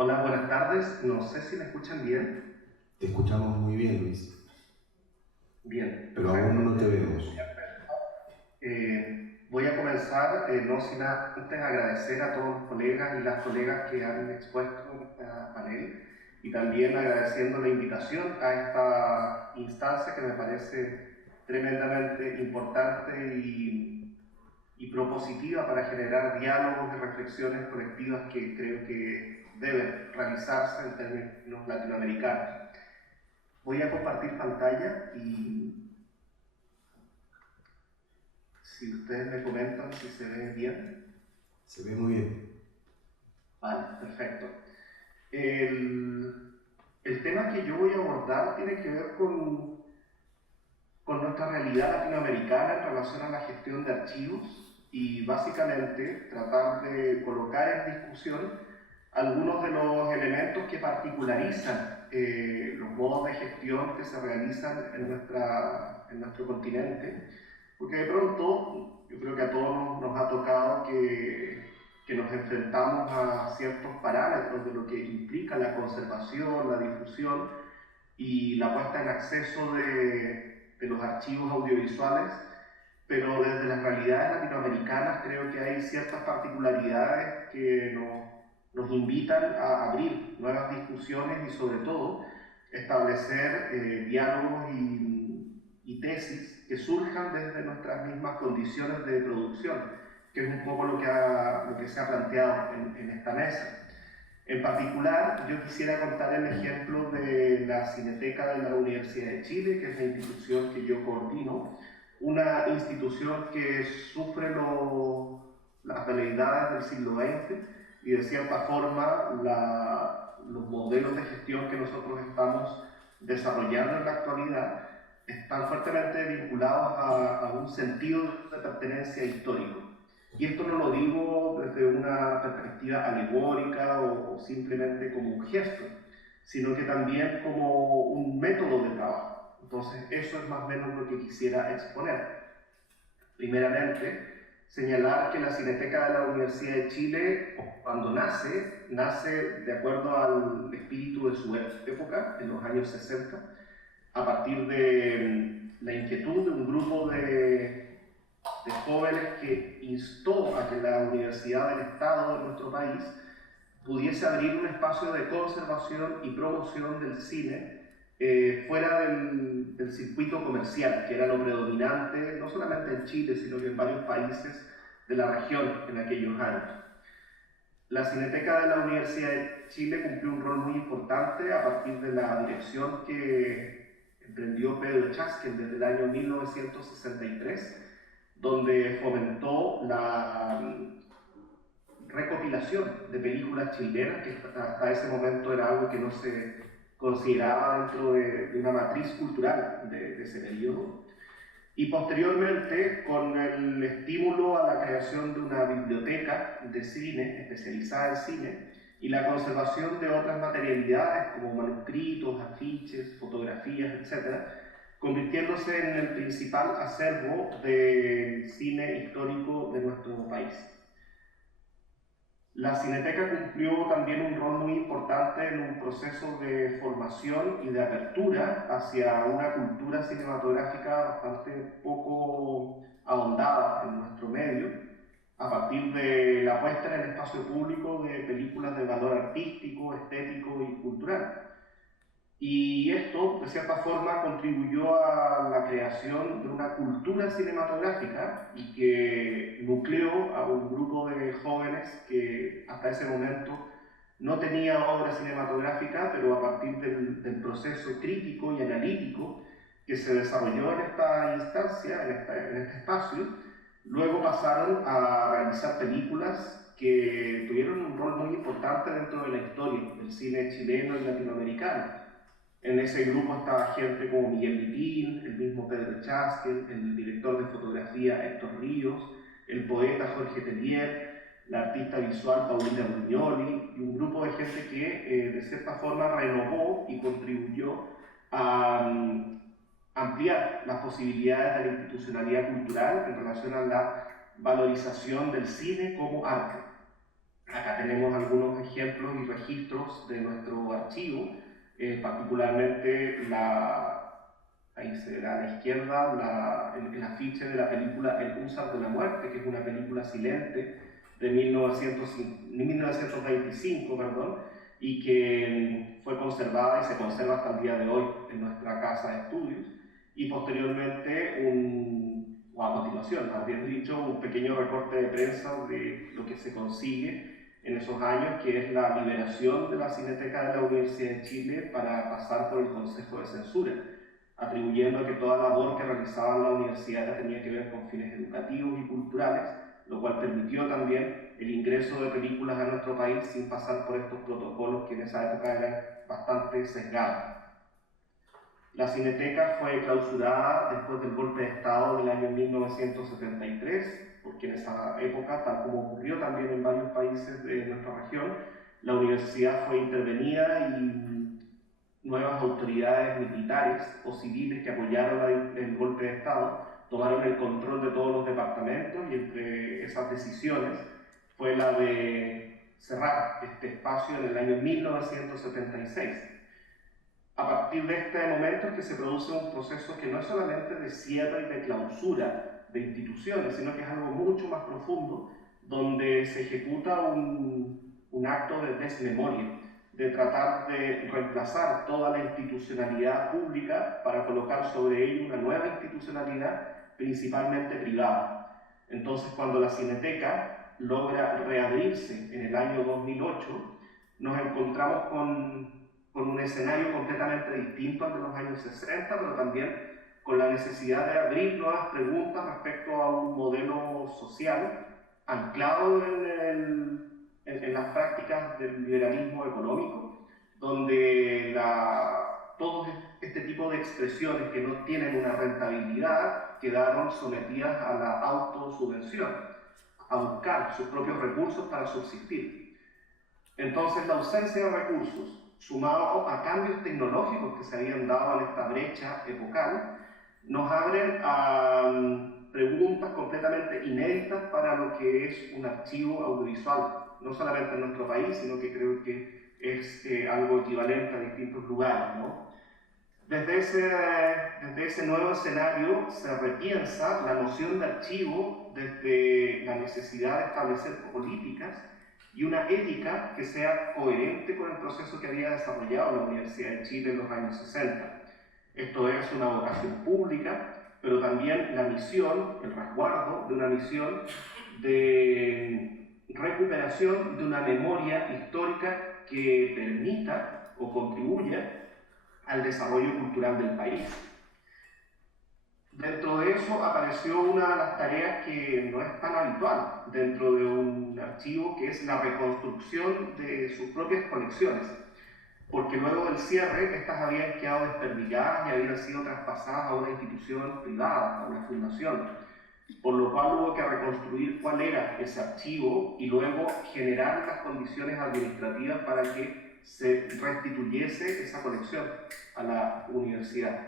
Hola, buenas tardes. No sé si me escuchan bien. Te escuchamos muy bien, Luis, Bien, pero aún perfecto. no te vemos. Voy a comenzar, no sin antes agradecer a todos los colegas y las colegas que han expuesto en esta panel y también agradeciendo la invitación a esta instancia que me parece tremendamente importante y propositiva para generar diálogos y reflexiones colectivas que creo que deben realizarse en términos latinoamericanos. Voy a compartir pantalla y si ustedes me comentan si se ve bien. Se ve muy bien. Vale, perfecto. El tema que yo voy a abordar tiene que ver con nuestra realidad latinoamericana en relación a la gestión de archivos y básicamente tratar de colocar en discusión algunos de los elementos que particularizan los modos de gestión que se realizan en nuestro continente, porque de pronto yo creo que a todos nos ha tocado que nos enfrentamos a ciertos parámetros de lo que implica la conservación, la difusión y la puesta en acceso de los archivos audiovisuales, pero desde las realidades latinoamericanas creo que hay ciertas particularidades que nos invitan a abrir nuevas discusiones y sobre todo establecer diálogos y tesis que surjan desde nuestras mismas condiciones de producción, que es un poco lo que se ha planteado en esta mesa. En particular, yo quisiera contar el ejemplo de la Cineteca de la Universidad de Chile, que es la institución que yo coordino, una institución que sufre las veleidades del siglo XX y de cierta forma los modelos de gestión que nosotros estamos desarrollando en la actualidad están fuertemente vinculados a un sentido de pertenencia histórico. Y esto no lo digo desde una perspectiva alegórica o simplemente como un gesto, sino que también como un método de trabajo. Entonces, eso es más o menos lo que quisiera exponer. Primeramente, señalar que la Cineteca de la Universidad de Chile, cuando nace de acuerdo al espíritu de su época, en los años 60, a partir de la inquietud de un grupo de jóvenes que instó a que la Universidad del Estado de nuestro país pudiese abrir un espacio de conservación y promoción del cine fuera del circuito comercial, que era lo predominante no solamente en Chile, sino que en varios países de la región en aquellos años. La Cineteca de la Universidad de Chile cumplió un rol muy importante a partir de la dirección que emprendió Pedro Chaskel desde el año 1963, donde fomentó la recopilación de películas chilenas, que hasta ese momento era algo que no se consideraba dentro de una matriz cultural de ese periodo. Y posteriormente, con el estímulo a la creación de una biblioteca de cine, especializada en cine, y la conservación de otras materialidades como manuscritos, afiches, fotografías, etc., convirtiéndose en el principal acervo del cine histórico de nuestro país. La Cineteca cumplió también un rol muy importante en un proceso de formación y de apertura hacia una cultura cinematográfica bastante poco ahondada en nuestro medio, a partir de la puesta en el espacio público de películas de valor artístico, estético y cultural. Y esto, de cierta forma, contribuyó a la creación de una cultura cinematográfica y que nucleó a un grupo de jóvenes que hasta ese momento no tenía obra cinematográfica, pero a partir del proceso crítico y analítico que se desarrolló en esta instancia, en este espacio, luego pasaron a realizar películas que tuvieron un rol muy importante dentro de la historia del cine chileno y latinoamericano. En ese grupo estaba gente como Miguel Vitín, el mismo Pedro Chaskel, el director de fotografía Héctor Ríos, el poeta Jorge Tellier, la artista visual Paulina Buñoli y un grupo de gente que de cierta forma renovó y contribuyó a ampliar las posibilidades de la institucionalidad cultural en relación a la valorización del cine como arte. Acá tenemos algunos ejemplos y registros de nuestro archivo, particularmente ahí se verá a la izquierda el afiche de la película El Húsar de la Muerte, que es una película silente de 1925, perdón, y que fue conservada y se conserva hasta el día de hoy en nuestra casa de estudios. Y posteriormente, o a continuación, más bien dicho, un pequeño recorte de prensa de lo que se consigue en esos años, que es la liberación de la Cineteca de la Universidad de Chile para pasar por el Consejo de Censura, atribuyendo a que toda labor que realizaba la universidad tenía que ver con fines educativos y culturales, lo cual permitió también el ingreso de películas a nuestro país sin pasar por estos protocolos que en esa época eran bastante sesgados. La Cineteca fue clausurada después del golpe de Estado del año 1973, porque en esa época, tal como ocurrió también en varios países de nuestra región, la universidad fue intervenida y nuevas autoridades militares o civiles que apoyaron el golpe de Estado tomaron el control de todos los departamentos, y entre esas decisiones fue la de cerrar este espacio en el año 1976. A partir de este momento es que se produce un proceso que no es solamente de cierre y de clausura de instituciones, sino que es algo mucho más profundo, donde se ejecuta un acto de desmemoria, de tratar de reemplazar toda la institucionalidad pública para colocar sobre ello una nueva institucionalidad, principalmente privada. Entonces, cuando la Cineteca logra reabrirse en el año 2008, nos encontramos con un escenario completamente distinto al de los años 60, pero también con la necesidad de abrir nuevas preguntas respecto a un modelo social anclado en las prácticas del liberalismo económico, donde todo este tipo de expresiones que no tienen una rentabilidad quedaron sometidas a la autosubvención, a buscar sus propios recursos para subsistir. Entonces, la ausencia de recursos, sumado a cambios tecnológicos que se habían dado en esta brecha epocal, nos abren a preguntas completamente inéditas para lo que es un archivo audiovisual, no solamente en nuestro país, sino que creo que es algo equivalente a distintos lugares, ¿no? Desde ese nuevo escenario se repiensa la noción de archivo desde la necesidad de establecer políticas y una ética que sea coherente con el proceso que había desarrollado la Universidad de Chile en los años 60. Esto es una vocación pública, pero también la misión, el resguardo de una misión de recuperación de una memoria histórica que permita o contribuya al desarrollo cultural del país. Dentro de eso apareció una de las tareas que no es tan habitual dentro de un archivo, que es la reconstrucción de sus propias colecciones, porque luego del cierre estas habían quedado desperdigadas y habían sido traspasadas a una institución privada, a una fundación, por lo cual hubo que reconstruir cuál era ese archivo y luego generar las condiciones administrativas para que se restituyese esa colección a la universidad.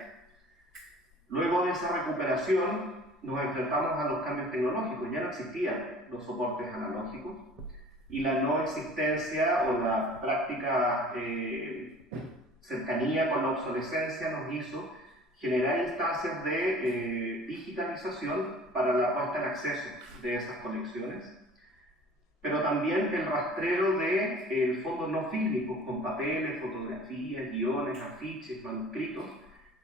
Luego de esa recuperación nos enfrentamos a los cambios tecnológicos. Ya no existían los soportes analógicos y la no existencia o la práctica cercanía con la obsolescencia nos hizo generar instancias de digitalización para la puesta en acceso de esas colecciones, pero también el rastreo de fondos no fílmicos con papeles, fotografías, guiones, afiches, manuscritos,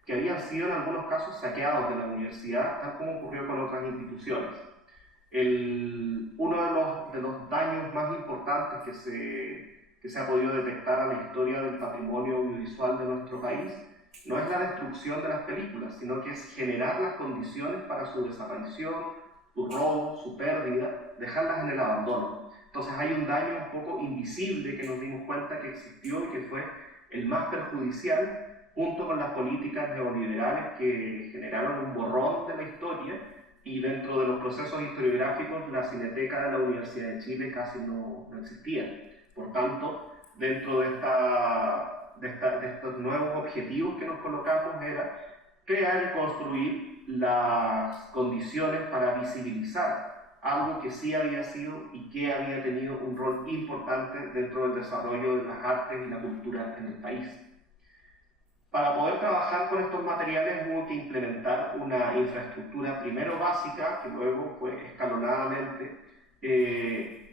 que habían sido en algunos casos saqueados de la universidad, tal como ocurrió con otras instituciones. Uno de los daños más importantes que se ha podido detectar a la historia del patrimonio audiovisual de nuestro país no es la destrucción de las películas, sino que es generar las condiciones para su desaparición, su robo, su pérdida, dejarlas en el abandono. Entonces hay un daño un poco invisible que nos dimos cuenta que existió y que fue el más perjudicial, junto con las políticas neoliberales que generaron un borrón de la historia, y dentro de los procesos historiográficos la Cineteca de la Universidad de Chile casi no existía. Por tanto, dentro de estos nuevos objetivos que nos colocamos era crear y construir las condiciones para visibilizar algo que sí había sido y que había tenido un rol importante dentro del desarrollo de las artes y la cultura en el país. Para poder trabajar con estos materiales hubo que implementar una infraestructura primero básica, que luego fue escalonadamente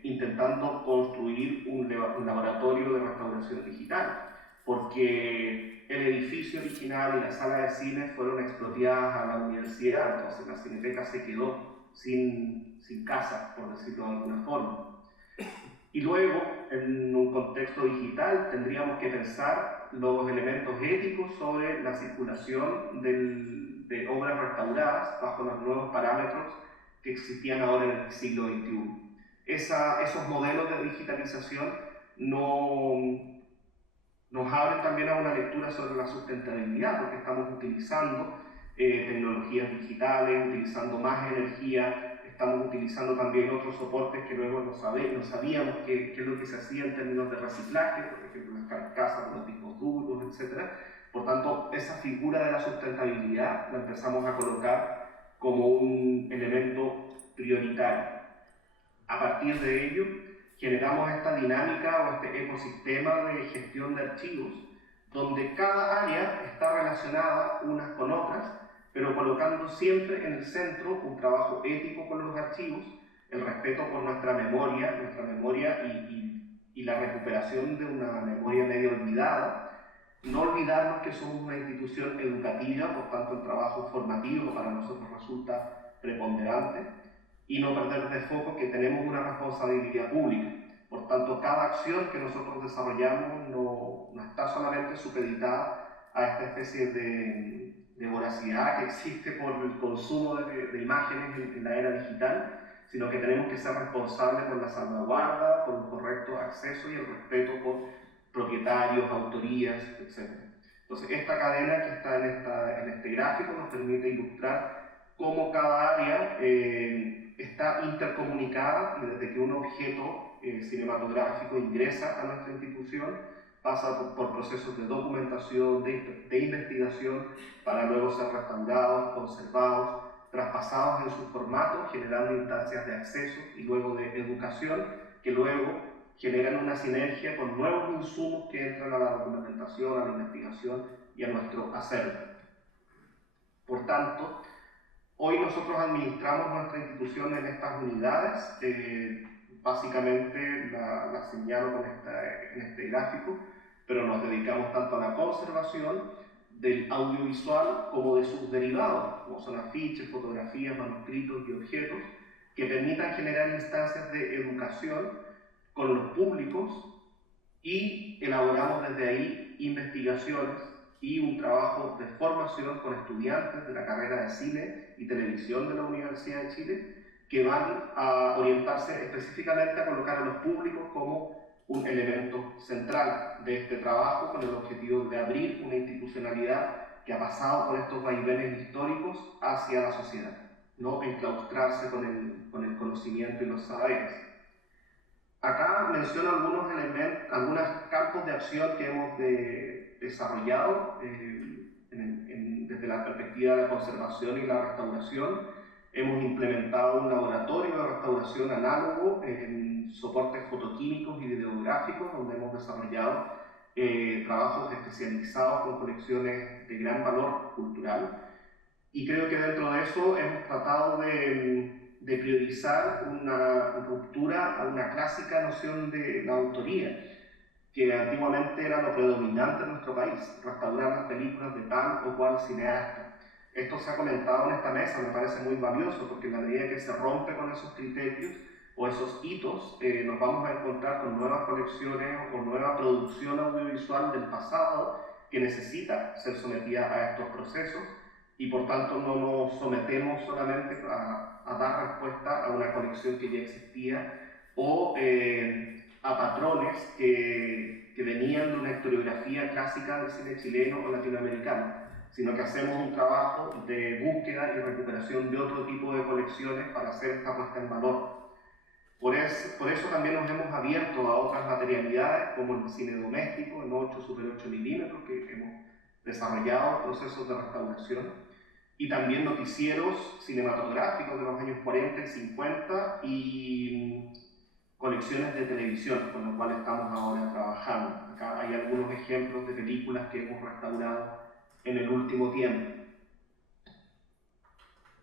intentando construir un laboratorio de restauración digital, porque el edificio original y la sala de cine fueron expropiadas a la universidad, entonces la Cineteca se quedó sin casa, por decirlo de alguna forma. Y luego, en un contexto digital, tendríamos que pensar los elementos éticos sobre la circulación de obras restauradas bajo los nuevos parámetros que existían ahora en el siglo XXI. Esos modelos de digitalización nos abren también a una lectura sobre la sustentabilidad, porque estamos utilizando tecnologías digitales, utilizando más energía, estamos utilizando también otros soportes que luego no sabíamos qué es lo que se hacía en términos de reciclaje, por ejemplo las carcasas, los discos duros, etc. Por tanto, esa figura de la sustentabilidad la empezamos a colocar como un elemento prioritario. A partir de ello, generamos esta dinámica o este ecosistema de gestión de archivos, donde cada área está relacionada unas con otras, pero colocando siempre en el centro un trabajo ético con los archivos, el respeto por nuestra memoria y la recuperación de una memoria medio olvidada. No olvidarnos que somos una institución educativa, por tanto el trabajo formativo para nosotros resulta preponderante, y no perder de foco que tenemos una responsabilidad pública. Por tanto, cada acción que nosotros desarrollamos no está solamente supeditada a esta especie de voracidad que existe por el consumo de imágenes en la era digital, sino que tenemos que ser responsables por la salvaguarda, por un correcto acceso y el respeto por propietarios, autorías, etc. Entonces, esta cadena que está en este gráfico nos permite ilustrar cómo cada área está intercomunicada, y desde que un objeto cinematográfico ingresa a nuestra institución, pasa por procesos de documentación, de investigación, para luego ser restaurados, conservados, traspasados en su formato, generando instancias de acceso y luego de educación, que luego generan una sinergia con nuevos insumos que entran a la documentación, a la investigación y a nuestro acervo. Por tanto, hoy nosotros administramos nuestra institución en estas unidades, básicamente la señalo en este gráfico, pero nos dedicamos tanto a la conservación del audiovisual como de sus derivados, como son afiches, fotografías, manuscritos y objetos, que permitan generar instancias de educación con los públicos, y elaboramos desde ahí investigaciones y un trabajo de formación con estudiantes de la carrera de cine y televisión de la Universidad de Chile, que van a orientarse específicamente a colocar a los públicos como un elemento central de este trabajo, con el objetivo de abrir una institucionalidad que ha pasado por estos vaivenes históricos hacia la sociedad, no enclaustrarse con el conocimiento y los saberes. Acá menciono algunos campos de acción que hemos desarrollado desde la perspectiva de la conservación y la restauración. Hemos implementado un laboratorio de restauración análogo en soportes fotoquímicos y videográficos, donde hemos desarrollado trabajos especializados con colecciones de gran valor cultural. Y creo que dentro de eso hemos tratado de priorizar una ruptura a una clásica noción de la autoría, que antiguamente era lo predominante en nuestro país, restaurar las películas de tal o cual cineasta. Esto se ha comentado en esta mesa, me parece muy valioso, porque en la medida que se rompe con esos criterios o esos hitos, nos vamos a encontrar con nuevas colecciones o nueva producción audiovisual del pasado que necesita ser sometida a estos procesos, y por tanto no nos sometemos solamente a dar respuesta a una colección que ya existía o a patrones que venían de una historiografía clásica del cine chileno o latinoamericano, sino que hacemos un trabajo de búsqueda y recuperación de otro tipo de colecciones para hacer esta puesta en valor. Por eso también nos hemos abierto a otras materialidades, como el cine doméstico en 8 x 8 milímetros, que hemos desarrollado procesos de restauración. y también noticieros cinematográficos de los años 40 y 50 y colecciones de televisión, con lo cual estamos ahora trabajando. Acá hay algunos ejemplos de películas que hemos restaurado en el último tiempo.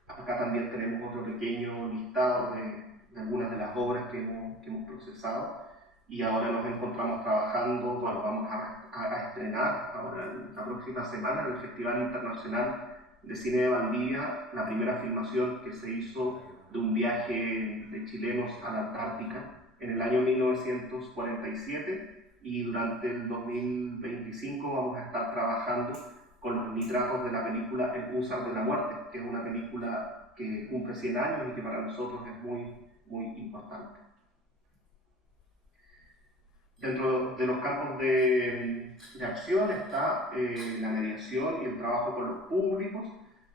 Acá también tenemos otro pequeño listado de algunas de las obras que hemos procesado y ahora nos encontramos trabajando, bueno, vamos a estrenar ahora la próxima semana en el Festival Internacional de Cine de Valdivia la primera filmación que se hizo de un viaje de chilenos a la Antártica en el año 1947 y durante el 2025 vamos a estar trabajando con los nitratos de la película El Húsar de la Muerte, que es una película que cumple 100 años y que para nosotros es muy importante. Dentro de los campos de acción está la mediación y el trabajo con los públicos,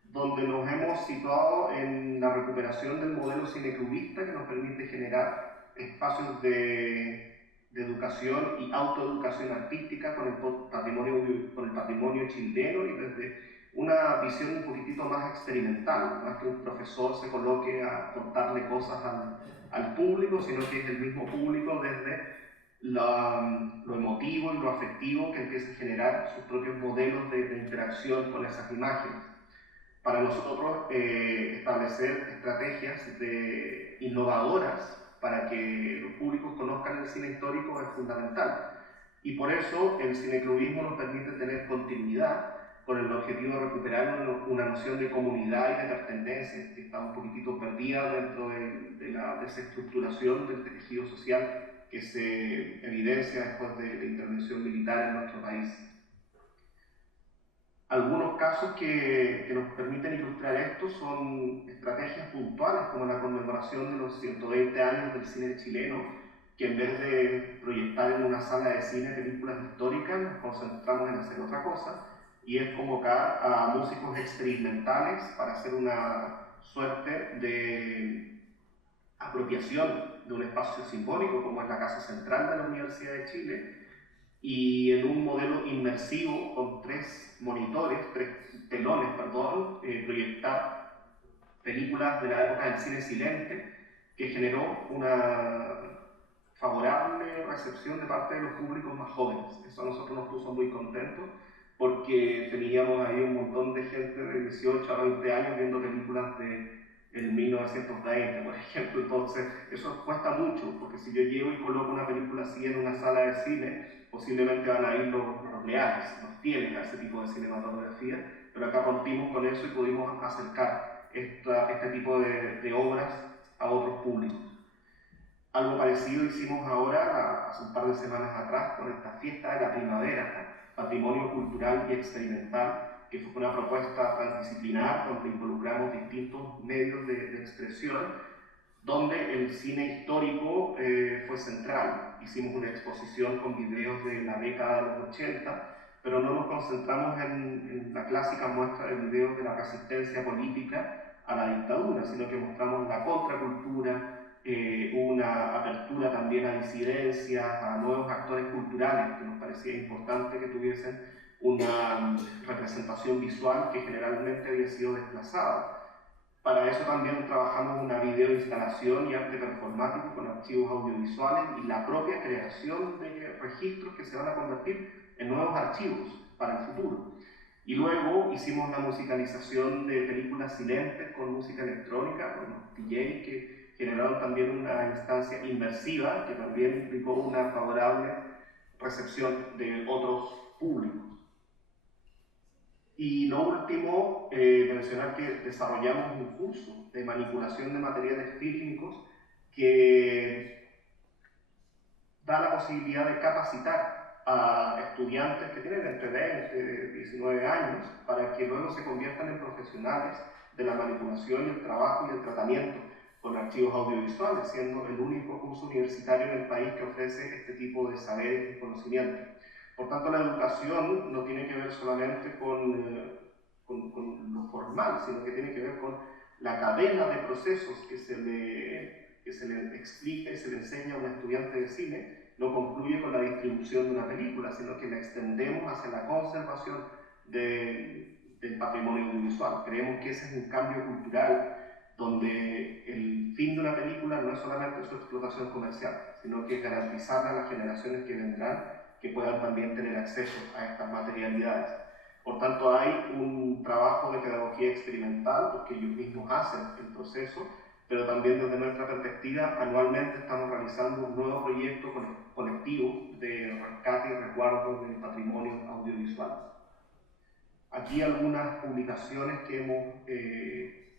donde nos hemos situado en la recuperación del modelo cineclubista que nos permite generar espacios de educación y autoeducación artística con el patrimonio chileno y desde una visión un poquitito más experimental, más que un profesor se coloque a contarle cosas al público, sino que es el mismo público desde lo emotivo y lo afectivo que empieza a generar sus propios modelos de interacción con esas imágenes. Para nosotros, establecer estrategias innovadoras para que los públicos conozcan el cine histórico es fundamental. Y por eso el cineclubismo nos permite tener continuidad con el objetivo de recuperar una noción de comunidad y de pertenencia que está un poquitito perdida dentro de la desestructuración del tejido social que se evidencia después de la intervención militar en nuestro país. Algunos casos que nos permiten ilustrar esto son estrategias puntuales, como la conmemoración de los 120 años del cine chileno, que en vez de proyectar en una sala de cine películas históricas, nos concentramos en hacer otra cosa, y es convocar a músicos experimentales para hacer una suerte de apropiación de un espacio simbólico, como es la Casa Central de la Universidad de Chile, y en un modelo inmersivo con tres telones, proyectar películas de la época del cine silente, que generó una favorable recepción de parte de los públicos más jóvenes. Eso a nosotros nos puso muy contentos, porque teníamos ahí un montón de gente de 18 a 20 años viendo películas de el 1920, por ejemplo. Entonces eso cuesta mucho, porque si yo llevo y coloco una película así en una sala de cine, posiblemente van a ir los leales, los fieles a ese tipo de cinematografía, pero acá rompimos con eso y pudimos acercar este tipo de obras a otros públicos. Algo parecido hicimos ahora, hace un par de semanas atrás, con esta fiesta de la primavera, patrimonio cultural y experimental, que fue una propuesta transdisciplinar donde involucramos distintos medios de expresión, donde el cine histórico fue central. Hicimos una exposición con videos de la década de los 80, pero no nos concentramos en la clásica muestra de videos de la resistencia política a la dictadura, sino que mostramos la contracultura, una apertura también a disidencias, a nuevos actores culturales, que nos parecía importante que tuviesen una representación visual que generalmente había sido desplazada. Para eso también trabajamos una videoinstalación y arte performático con archivos audiovisuales y la propia creación de registros que se van a convertir en nuevos archivos para el futuro. Y luego hicimos la musicalización de películas silentes con música electrónica, con los DJ que generaron también una instancia inmersiva que también implicó una favorable recepción de otros públicos. Y lo último, mencionar que desarrollamos un curso de manipulación de materiales fílmicos que da la posibilidad de capacitar a estudiantes que tienen entre 20 y 19 años para que luego se conviertan en profesionales de la manipulación y el trabajo y el tratamiento con archivos audiovisuales, siendo el único curso universitario en el país que ofrece este tipo de saberes y conocimientos. Por tanto, la educación no tiene que ver solamente con lo formal, sino que tiene que ver con la cadena de procesos que se le explica y se le enseña a un estudiante de cine. No concluye con la distribución de una película, sino que la extendemos hacia la conservación de del patrimonio audiovisual. Creemos que ese es un cambio cultural donde el fin de una película no es solamente su explotación comercial, sino que garantizarle a las generaciones que vendrán que puedan también tener acceso a estas materialidades. Por tanto, hay un trabajo de pedagogía experimental, porque ellos mismos hacen el proceso, pero también desde nuestra perspectiva, anualmente estamos realizando un nuevo proyecto colectivo de rescate y resguardo del patrimonio audiovisual. Aquí algunas publicaciones que hemos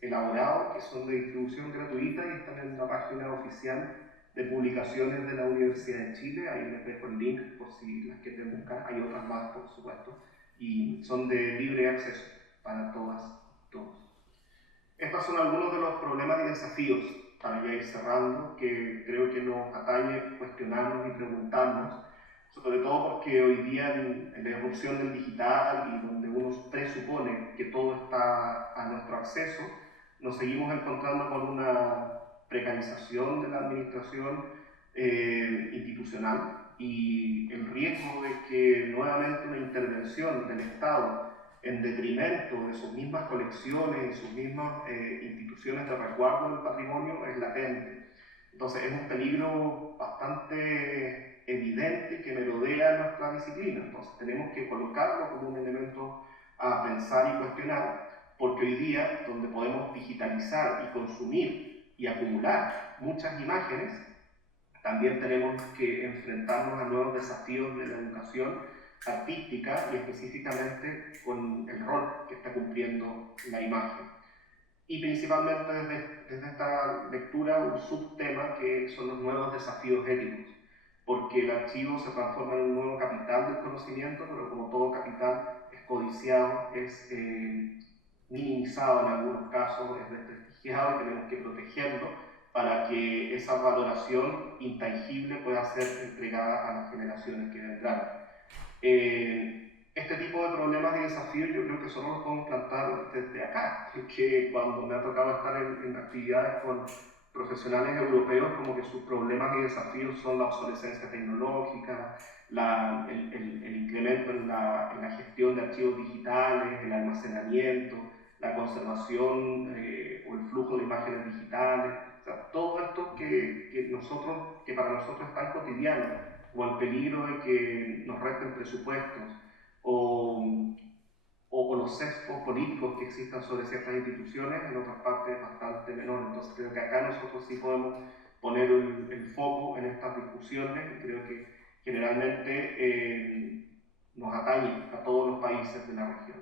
elaborado, que son de distribución gratuita y están en la página oficial de publicaciones de la Universidad de Chile. Ahí les dejo el link por si las quieren buscar. Hay otras más, por supuesto, y son de libre acceso para todas, todos. Estos son algunos de los problemas y desafíos, para ya ir cerrando, que creo que nos atañe cuestionarnos y preguntarnos, sobre todo porque hoy día en la erupción del digital y donde uno presupone que todo está a nuestro acceso, nos seguimos encontrando con una precarización de la administración institucional y el riesgo de que nuevamente una intervención del Estado en detrimento de sus mismas colecciones y sus mismas instituciones de resguardo del patrimonio es latente. Entonces es un peligro bastante evidente que merodea nuestra disciplina. Entonces tenemos que colocarlo como un elemento a pensar y cuestionar, porque hoy día, donde podemos digitalizar y consumir y acumular muchas imágenes, también tenemos que enfrentarnos a nuevos desafíos de la educación artística y específicamente con el rol que está cumpliendo la imagen. Y principalmente desde esta lectura un subtema que son los nuevos desafíos éticos, porque el archivo se transforma en un nuevo capital del conocimiento, pero como todo capital es codiciado, es minimizado en algunos casos, es desprestigiado y tenemos que protegerlo para que esa valoración intangible pueda ser entregada a las generaciones que vendrán. Este tipo de problemas y desafíos yo creo que solo los podemos plantar desde acá, que cuando me ha tocado estar en actividades con profesionales europeos, como que sus problemas y desafíos son la obsolescencia tecnológica, el incremento en la gestión de archivos digitales, el almacenamiento, la conservación o el flujo de imágenes digitales, o sea, todo esto que para nosotros es tan cotidiano, o el peligro de que nos resten presupuestos, o los sesgos políticos que existan sobre ciertas instituciones, en otras partes es bastante menor. Entonces creo que acá nosotros sí podemos poner el foco en estas discusiones y creo que generalmente nos atañe a todos los países de la región.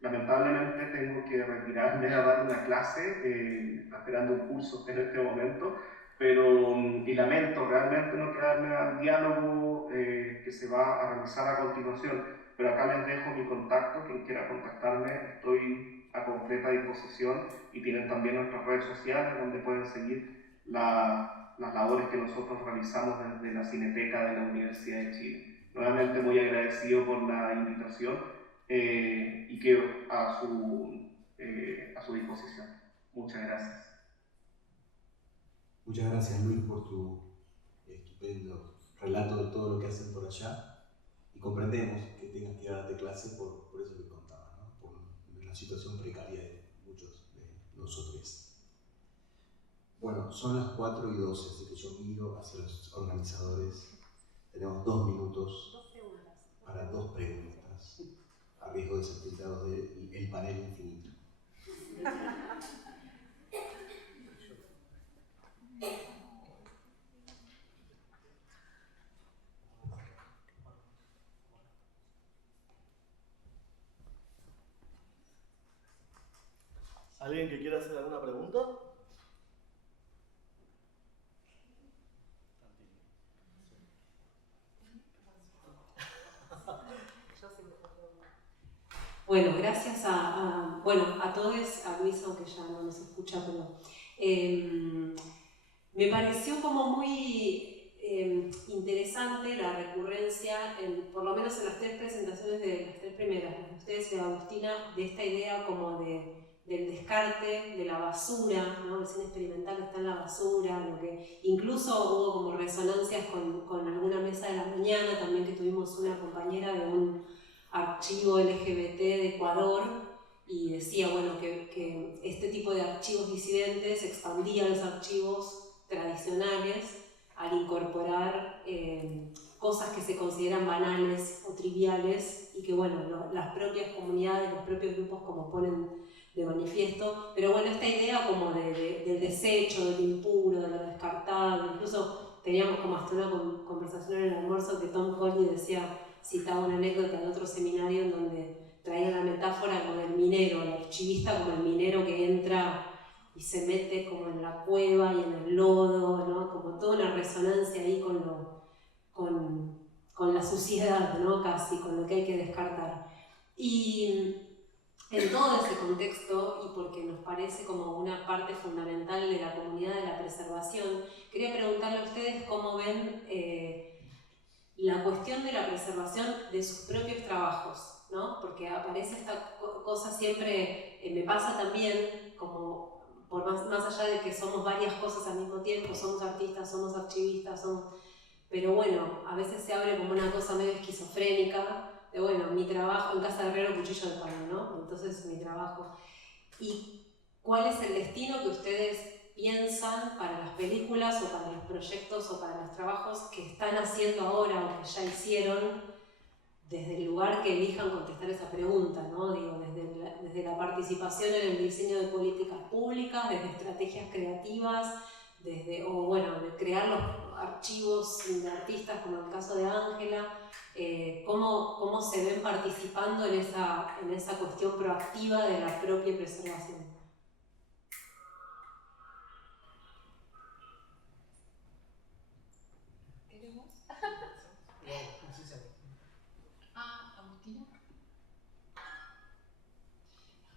Lamentablemente tengo que retirarme a dar una clase, está esperando un curso en este momento, pero y lamento realmente no quedarme al diálogo que se va a realizar a continuación, pero acá les dejo mi contacto, quien quiera contactarme estoy a completa disposición y tienen también nuestras redes sociales donde pueden seguir las labores que nosotros realizamos desde la Cineteca de la Universidad de Chile. Nuevamente muy agradecido por la invitación y quedo a su disposición. Muchas gracias. Muchas gracias, Luis, por tu estupendo relato de todo lo que hacen por allá. Y comprendemos que tengas que darte clase por eso que contabas, ¿no? Por la situación precaria de muchos de nosotros. Bueno, son las 4:12, así que yo miro hacia los organizadores. Tenemos 2 minutos para 2 preguntas, a riesgo de ser tildados del panel infinito. ¿Alguien que quiera hacer alguna pregunta? Bueno, gracias a todos, a Luis, aunque ya no nos escucha, pero me pareció como muy interesante la recurrencia, por lo menos en las 3 presentaciones de las 3 primeras, de ustedes y de Agustina, de esta idea como del descarte, de la basura, ¿no? El cine experimental está en la basura, lo que incluso hubo como resonancias con alguna mesa de la mañana, también que tuvimos una compañera de un archivo LGBT de Ecuador, y decía bueno, que este tipo de archivos disidentes expandía los archivos tradicionales al incorporar cosas que se consideran banales o triviales y que bueno, las propias comunidades, los propios grupos como ponen de manifiesto, pero bueno, esta idea como del desecho, del impuro, de lo descartado, incluso teníamos como hasta una conversación en el almuerzo que Tom Colley decía, citaba una anécdota de otro seminario en donde traía la metáfora como del minero, el archivista como el minero que entra y se mete como en la cueva y en el lodo, ¿no? Como toda una resonancia ahí con la suciedad, ¿no? Casi, con lo que hay que descartar. Y en todo ese contexto, y porque nos parece como una parte fundamental de la comunidad de la preservación, quería preguntarle a ustedes cómo ven la cuestión de la preservación de sus propios trabajos, ¿no? Porque aparece esta cosa siempre, me pasa también, como por más allá de que somos varias cosas al mismo tiempo, somos artistas, somos archivistas, pero bueno, a veces se abre como una cosa medio esquizofrénica, de bueno, mi trabajo, en casa de herrero, cuchillo de palo, ¿no? Entonces mi trabajo. ¿Y cuál es el destino que ustedes piensan para las películas o para los proyectos o para los trabajos que están haciendo ahora o que ya hicieron, desde el lugar que elijan contestar esa pregunta, ¿no? Digo, desde la participación en el diseño de políticas públicas, desde estrategias creativas, o bueno, de crear los archivos de artistas como el caso de Ángela, cómo se ven participando en esa cuestión proactiva de la propia preservación. ¿Queremos? Agustina.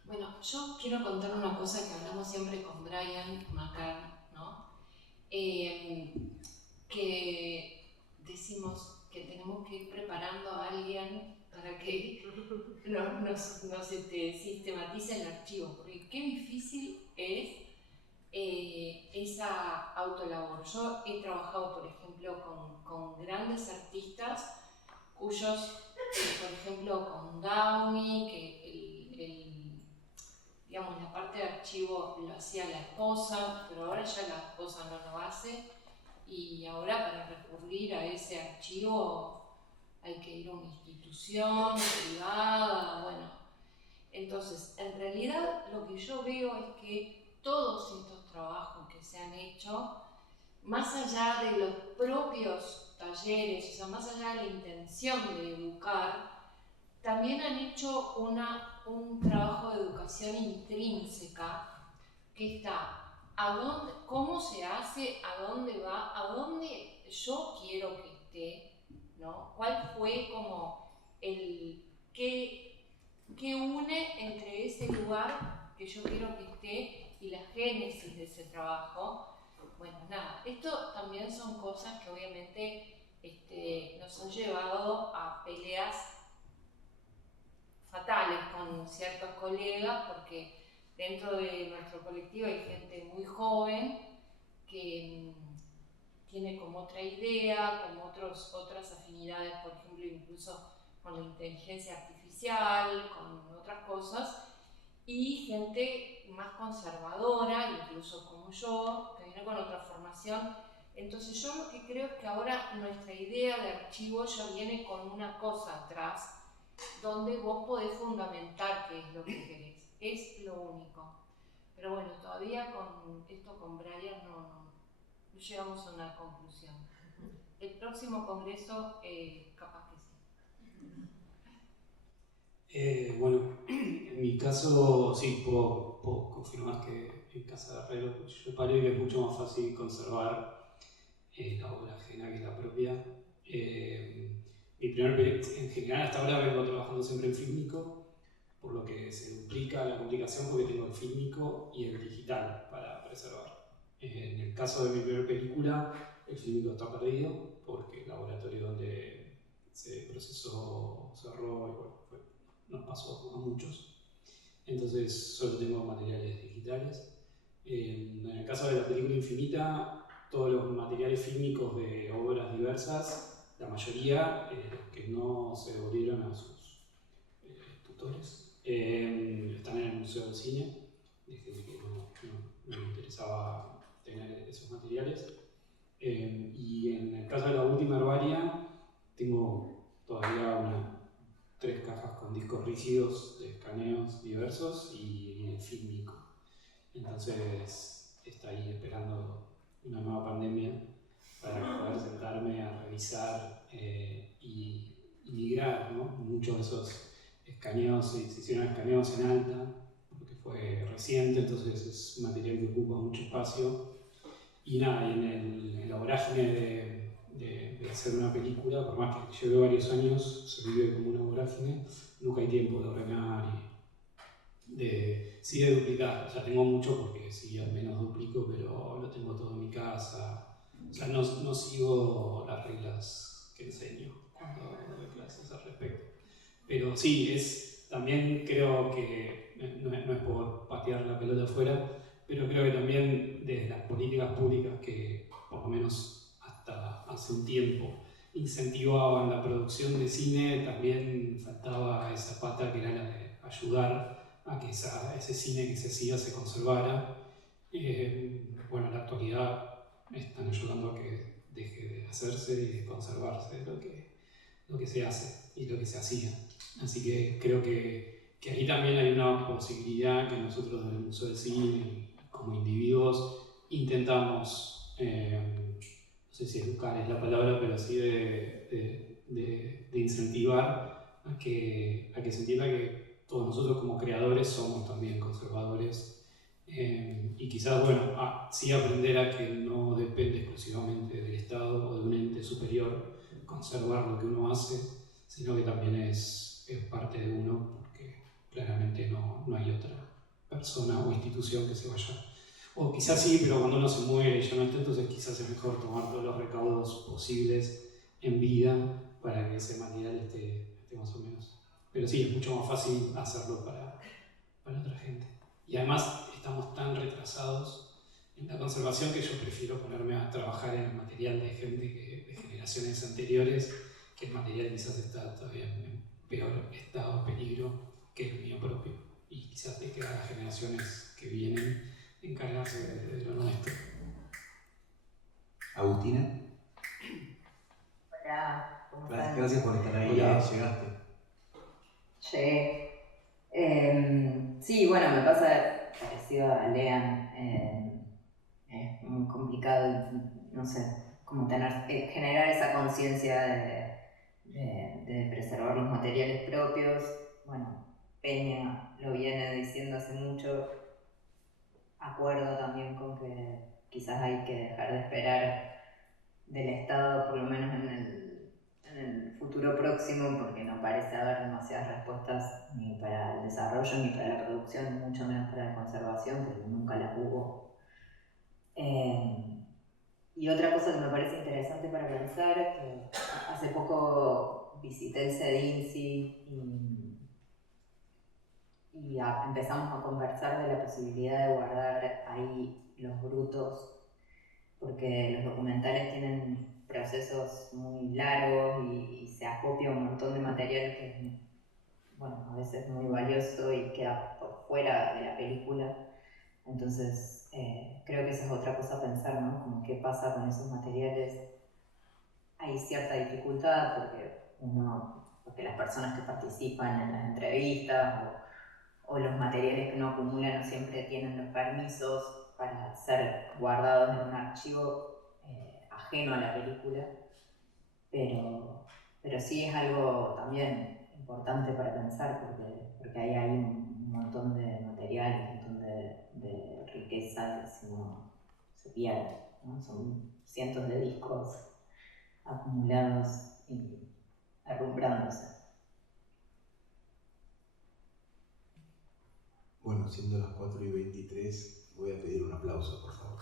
Bueno, yo quiero contar una cosa que hablamos siempre con Brian Macar, ¿no? Que decimos que tenemos que ir preparando a alguien para que nos sistematice el archivo, porque qué difícil es esa autolabor. Yo he trabajado, por ejemplo, con grandes artistas cuyos, por ejemplo, con Downey, que digamos, la parte de archivo lo hacía la esposa, pero ahora ya la esposa no lo hace, y ahora para recurrir a ese archivo hay que ir a una institución privada, bueno. Entonces, en realidad lo que yo veo es que todos estos trabajos que se han hecho, más allá de los propios talleres, o sea, más allá de la intención de educar, también han hecho un trabajo de educación intrínseca que está cómo se hace, a dónde va, a dónde yo quiero que esté, ¿no? ¿Cuál fue como qué une entre ese lugar que yo quiero que esté y la génesis de ese trabajo? Bueno, nada, esto también son cosas que obviamente nos han llevado a peleas fatales con ciertos colegas, porque dentro de nuestro colectivo hay gente muy joven que tiene como otra idea, como otras afinidades, por ejemplo, incluso con la inteligencia artificial, con otras cosas, y gente más conservadora, incluso como yo, que viene con otra formación. Entonces yo lo que creo es que ahora nuestra idea de archivo ya viene con una cosa atrás, donde vos podés fundamentar qué es lo que querés. Es lo único. Pero bueno, todavía con Brian no llegamos a una conclusión. El próximo congreso, capaz que sí. Bueno, en mi caso sí puedo confirmar que en casa de herrero, cuchillo de palo, es mucho más fácil conservar la obra ajena que la propia. En general hasta ahora vengo trabajando siempre en fílmico, por lo que se duplica la complicación porque tengo el fílmico y el digital para preservar. En el caso de mi primera película, el fílmico está perdido porque el laboratorio donde se procesó cerró y bueno, nos pasó a muchos. Entonces solo tengo materiales digitales. En el caso de la película Infinita, todos los materiales fílmicos de obras diversas, la mayoría, los que no se devolvieron a sus tutores, están en el Museo del Cine, de gente que no me interesaba tener esos materiales. Y en el caso de la última herbaria, tengo todavía 3 cajas con discos rígidos de escaneos diversos y el fílmico. Entonces está ahí esperando una nueva pandemia para poder sentarme a revisar y migrar, ¿no? Muchos de esos escaneos se hicieron escaneos en alta, porque fue reciente, entonces es material que ocupa mucho espacio. Y nada, y en la vorágine de hacer una película, por más que lleve varios años, se vive como una vorágine, nunca hay tiempo de ordenar y sí de duplicar. O sea, tengo mucho porque sí, al menos duplico, pero lo tengo todo en mi casa. O sea, no sigo las reglas que enseño cuando doy clases al respecto. Pero sí, también creo que, no es por patear la pelota afuera, pero creo que también desde las políticas públicas que, por lo menos hasta hace un tiempo, incentivaban la producción de cine, también faltaba esa pata que era la de ayudar a que ese cine que se hacía se conservara. Bueno, en la actualidad están ayudando a que deje de hacerse y de conservarse lo que se hace y lo que se hacía. Así que creo que ahí también hay una posibilidad que nosotros desde el Museo del Cine, como individuos, intentamos, no sé si educar es la palabra, pero sí de incentivar a que se entienda que todos nosotros como creadores somos también conservadores. Y quizás, bueno, sí aprender a que no depende exclusivamente del Estado o de un ente superior conservar lo que uno hace, sino que también es parte de uno, porque claramente no hay otra persona o institución que se vaya. O quizás sí, pero cuando uno se muere y ya no está, entonces quizás es mejor tomar todos los recaudos posibles en vida para que ese material esté más o menos. Pero sí, es mucho más fácil hacerlo para otra gente. Y además estamos tan retrasados en la conservación que yo prefiero ponerme a trabajar en el material de gente de generaciones anteriores, que el material quizás está todavía en peor estado de peligro que el mío propio. Y quizás deje a las generaciones que vienen encargarse de lo nuestro. Agustina. Hola, ¿cómo están? Gracias por estar ahí, llegaste. Llegué. Sí, bueno, me pasa parecido a Lean. Es muy complicado, no sé, como generar esa conciencia de preservar los materiales propios. Bueno, Peña lo viene diciendo hace mucho. Acuerdo también con que quizás hay que dejar de esperar del Estado, por lo menos en el futuro próximo, porque no parece haber demasiadas respuestas ni para el desarrollo ni para la producción, mucho menos para la conservación, porque nunca las hubo. Y otra cosa que me parece interesante para pensar, que hace poco visité el CEDINSI y empezamos a conversar de la posibilidad de guardar ahí los brutos, porque los documentales tienen procesos muy largos y se acopia un montón de material que es, bueno, a veces muy valioso y queda por fuera de la película. Entonces, creo que esa es otra cosa a pensar, ¿no? Como qué pasa con esos materiales. Hay cierta dificultad porque las personas que participan en las entrevistas o los materiales que uno acumula no siempre tienen los permisos para ser guardados en un archivo ajeno a la película, pero sí es algo también importante para pensar porque ahí hay un montón de material, un montón de riqueza que si no se pierde, ¿no? Son cientos de discos acumulados y arrumbrándose. Bueno, siendo las 4:23, voy a pedir un aplauso, por favor.